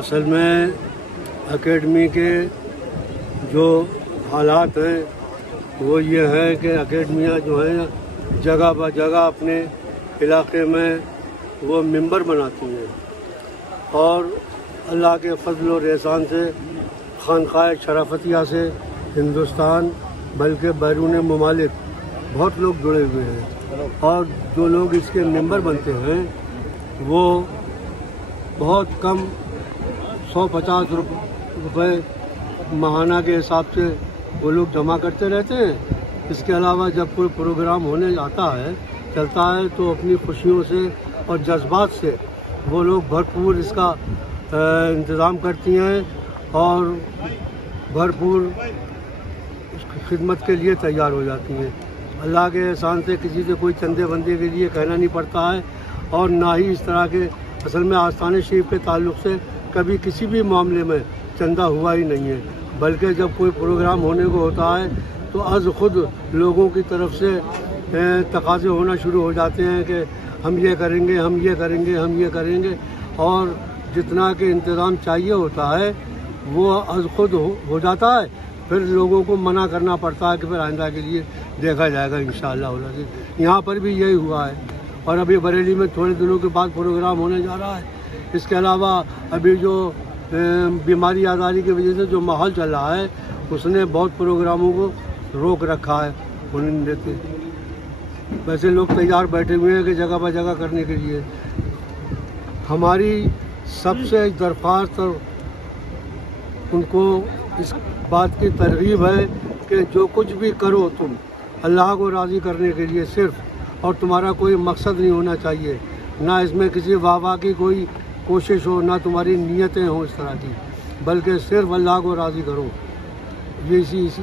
اصل میں اکیڈمی کے جو حالات ہیں وہ یہ ہے کہ اکیڈمیاں جو ہیں جگہ بہ جگہ اپنے علاقے میں وہ ممبر بناتی ہیں، اور اللہ کے فضل و احسان سے خانقاہ شرافتیہ سے ہندوستان بلکہ بیرون ممالک بہت لوگ جڑے ہوئے ہیں، اور جو لوگ اس کے ممبر بنتے ہیں وہ بہت کم 150 روپے ماہانہ کے حساب سے وہ لوگ جمع کرتے رہتے ہیں۔ اس کے علاوہ جب کوئی پروگرام ہونے چلتا ہے تو اپنی خوشیوں سے اور جذبات سے وہ لوگ بھرپور اس کا انتظام کرتی ہیں اور بھرپور خدمت کے لیے تیار ہو جاتی ہیں۔ اللہ کے احسان سے کسی سے کوئی چندے بندے کے لیے کہنا نہیں پڑتا ہے، اور نہ ہی اس طرح کے اصل میں آستانِ شریف کے تعلق سے کبھی کسی بھی معاملے میں چندہ ہوا ہی نہیں ہے، بلکہ جب کوئی پروگرام ہونے کو ہوتا ہے تو از خود لوگوں کی طرف سے تقاضے ہونا شروع ہو جاتے ہیں کہ ہم یہ کریں گے، ہم یہ کریں گے، ہم یہ کریں گے، اور جتنا کہ انتظام چاہیے ہوتا ہے وہ از خود ہو جاتا ہے۔ پھر لوگوں کو منع کرنا پڑتا ہے کہ پھر آئندہ کے لیے دیکھا جائے گا انشاءاللہ۔ یہاں پر بھی یہی ہوا ہے، اور ابھی بریلی میں تھوڑے دنوں کے بعد پروگرام ہونے جا رہا ہے۔ اس کے علاوہ ابھی جو بیماری آزاری کی وجہ سے جو ماحول چل رہا ہے اس نے بہت پروگراموں کو روک رکھا ہے، انہیں نہیں دیتے۔ ویسے لوگ تیار بیٹھے ہوئے ہیں کہ جگہ بہ جگہ کرنے کے لیے۔ ہماری سب سے درخواست اور ان کو اس بات کی ترغیب ہے کہ جو کچھ بھی کرو تم اللہ کو راضی کرنے کے لیے صرف، اور تمہارا کوئی مقصد نہیں ہونا چاہیے، نہ اس میں کسی واہ کی کوئی کوشش ہو، نہ تمہاری نیتیں ہوں اس طرح کی، بلکہ صرف اللہ کو راضی کرو۔ یہ اسی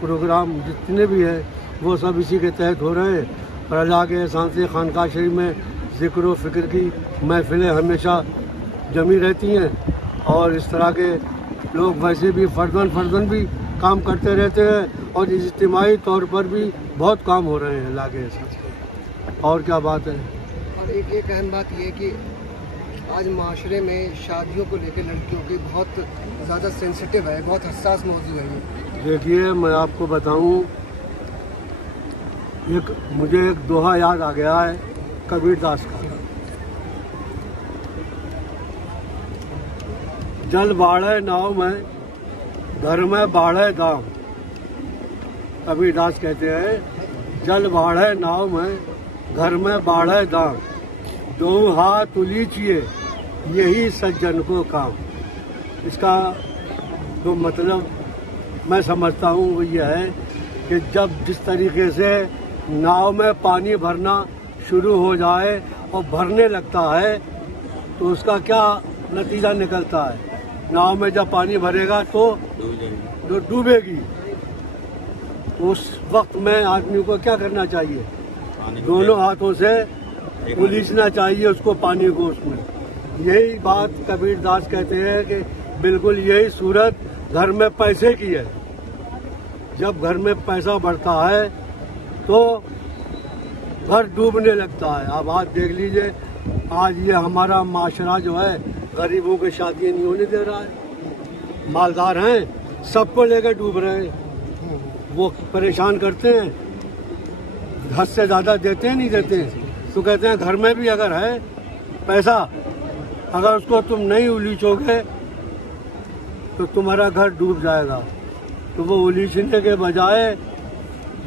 پروگرام جتنے بھی ہیں وہ سب اسی کے تحت ہو رہے ہیں، اور اللہ کے احسان سے خانقاہ شریف میں ذکر و فکر کی محفلیں ہمیشہ جمی رہتی ہیں، اور اس طرح کے لوگ ویسے بھی فرداً بھی کام کرتے رہتے ہیں، اور اجتماعی طور پر بھی بہت کام ہو رہے ہیں اللہ کے احسان سے۔ اور کیا بات ہے؟ اور ایک اہم بات یہ کہ آج معاشرے میں شادیوں کو لے کے لڑکیوں کی بہت زیادہ سینسٹیو ہے، بہت حساس موضوع ہے۔ دیکھیے میں آپ کو بتاؤں، مجھے ایک دوہا یاد آ گیا ہے کبیر داس کا، جل باڑھے ناؤ میں گھر میں باڑھے دام۔ کبیر داس کہتے ہیں جل باڑھے ناؤ میں گھر میں باڑھے دام، دو ہاتھ الیچیے یہی سجن کو کام۔ اس کا جو مطلب میں سمجھتا ہوں وہ یہ ہے کہ جب جس طریقے سے ناؤ میں پانی بھرنا شروع ہو جائے اور بھرنے لگتا ہے تو اس کا کیا نتیجہ نکلتا ہے؟ ناؤ میں جب پانی بھرے گا تو ڈوبے گی، تو اس وقت میں آدمی کو کیا کرنا چاہیے؟ دونوں ہاتھوں سے الیچنا چاہیے اس کو، پانی کو اس میں۔ یہی بات کبیر داس کہتے ہیں کہ بالکل یہی صورت گھر میں پیسے کی ہے۔ جب گھر میں پیسہ بڑھتا ہے تو گھر ڈوبنے لگتا ہے۔ اب آج دیکھ لیجئے، آج یہ ہمارا معاشرہ جو ہے غریبوں کی شادیاں نہیں ہونے دے رہا ہے، مالدار ہیں سب کو لے کے ڈوب رہے ہیں، وہ پریشان کرتے ہیں، حد سے زیادہ دیتے ہیں نہیں دیتے ہیں، تو کہتے ہیں گھر میں بھی اگر ہے پیسہ، اگر اس کو تم نہیں الیچو گے تو تمہارا گھر ڈوب جائے گا۔ تو وہ الیچنے کے بجائے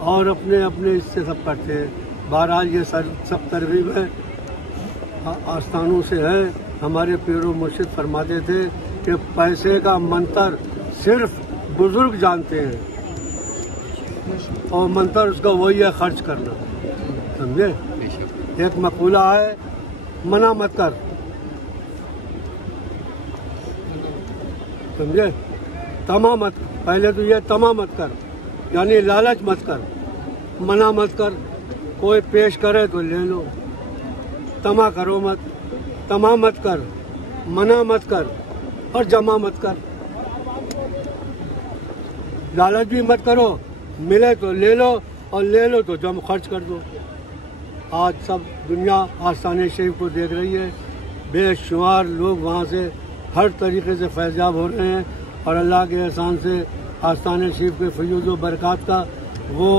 اور اپنے اس سے سب کرتے ہیں۔ بہرحال یہ سب ترغیب ہے، آستانوں سے ہے۔ ہمارے پیر و مرشد فرماتے تھے کہ پیسے کا منتر صرف بزرگ جانتے ہیں، اور منتر اس کا وہی ہے خرچ کرنا، سمجھے؟ ایک مقولہ ہے منع مت کر، سمجھے؟ تما مت، پہلے تو یہ تما مت کر، یعنی لالچ مت کر، منع مت کر، کوئی پیش کرے تو لے لو، تما کرو مت، تما مت کر، منع مت کر، اور جمع مت کر۔ لالچ بھی مت کرو، ملے تو لے لو، اور لے لو تو جم خرچ کر دو۔ آج سب دنیا آستانِ شریف کو دیکھ رہی ہے، بے شمار لوگ وہاں سے ہر طریقے سے فیضیاب ہو رہے ہیں، اور اللہ کے احسان سے آستانِ شریف کے فیوض و برکات کا وہ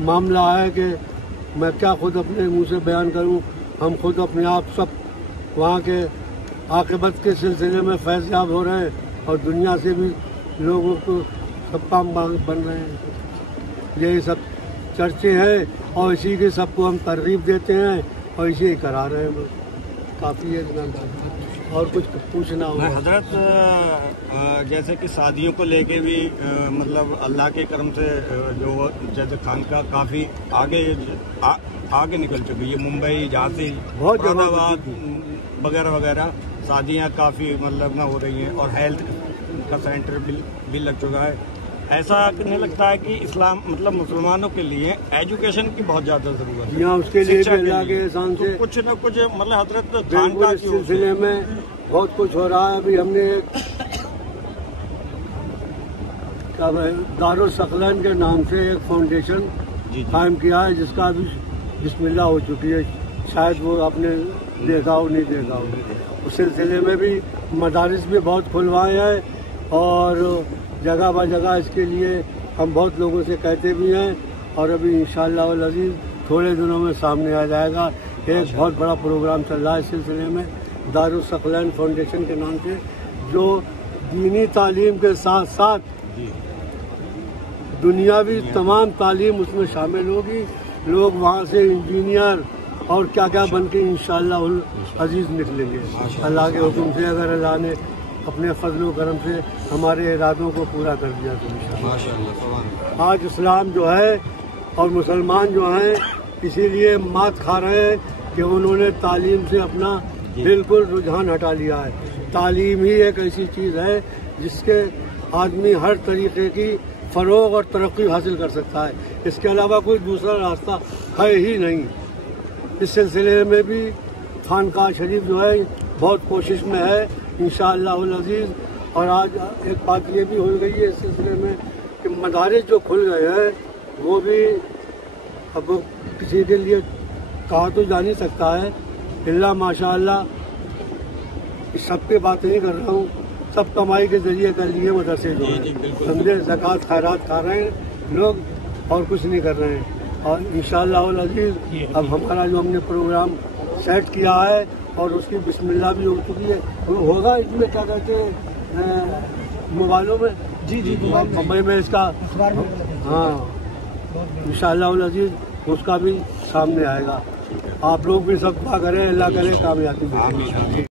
معاملہ ہے کہ میں کیا خود اپنے منہ سے بیان کروں. ہم خود اپنے آپ سب وہاں کے عاقبت کے سلسلے میں فیضیاب ہو رہے ہیں، اور دنیا سے بھی لوگوں کو سب کام بن رہے ہیں. یہی سب چرچے ہیں، اور اسی کے سب کو ہم ترغیب دیتے ہیں، اور اسی ہی کرا رہے ہیں. کافی ہے اور کچھ پوچھنا ہو. حضرت جیسے کہ شادیوں کو لے کے بھی مطلب اللہ کے کرم سے جو جیسے خانقاہ کافی آگے نکل چکی ہے. ممبئی جھانسی مراد آباد وغیرہ وغیرہ شادیاں کافی مطلب نہ ہو رہی ہیں، اور ہیلتھ کا سینٹر بھی لگ چکا ہے. ایسا نہیں لگتا ہے کہ اسلام مطلب مسلمانوں کے لیے ایجوکیشن کی بہت زیادہ ضرورت ہے؟ یہاں اس کے لیے بھی اللہ کے احسان سے کچھ نہ کچھ مطلب حضرت بالکل اس سلسلے میں بہت کچھ ہو رہا ہے. ابھی ہم نے دارالثقلین کے نام سے ایک فاؤنڈیشن قائم کیا ہے، جس کا ابھی بسم اللہ ہو چکی ہے. شاید وہ آپ نے دیکھا ہو نہیں دیکھا ہو. اس سلسلے میں بھی مدارس بھی بہت کھلوائے ہیں، اور جگہ بہ جگہ اس کے لیے ہم بہت لوگوں سے کہتے بھی ہیں، اور ابھی انشاءاللہ العزیز تھوڑے دنوں میں سامنے آ جائے گا. ایک بہت بڑا پروگرام چل رہا ہے اس سلسلے میں دارالثقلین فاؤنڈیشن کے نام سے، جو دینی تعلیم کے ساتھ ساتھ دنیاوی تمام تعلیم اس میں شامل ہوگی. لوگ وہاں سے انجینئر اور کیا کیا بن کے انشاءاللہ العزیز نکلیں گے اللہ کے حکم سے، اگر اللہ نے اپنے فضل و کرم سے ہمارے ارادوں کو پورا کر دیا تو انشاءاللہ. آج اسلام جو ہے اور مسلمان جو ہیں اسی لیے مات کھا رہے ہیں کہ انہوں نے تعلیم سے اپنا بالکل رجحان ہٹا لیا ہے. تعلیم ہی ایک ایسی چیز ہے جس کے آدمی ہر طریقے کی فروغ اور ترقی حاصل کر سکتا ہے. اس کے علاوہ کوئی دوسرا راستہ ہے ہی نہیں. اس سلسلے میں بھی خانقاہ شریف جو ہے بہت کوشش میں ہے انشاءاللہ العزیز. اور آج ایک بات یہ بھی ہو گئی ہے اس سلسلے میں کہ مدارس جو کھل گئے ہیں وہ بھی اب کسی کے لیے کہا تو جا نہیں سکتا ہے الا ماشاءاللہ. سب پہ بات نہیں کر رہا ہوں، سب کمائی کے ذریعے کر لیے مدرسے جو ہیں سمجھے، زکوٰۃ خیرات کھا رہے ہیں لوگ اور کچھ نہیں کر رہے ہیں. اور انشاءاللہ العزیز اب ہمارا جو ہم نے پروگرام سیٹ کیا ہے اور اس کی بسم اللہ بھی ہو چکی ہے، ہوگا اس میں کیا کہتے ہیں موبائلوں میں ممبئی میں اس کا ہاں انشاءاللہ العزیز اس کا بھی سامنے آئے گا. آپ لوگ بھی سب دعا کریں، اللہ کرے کامیابی.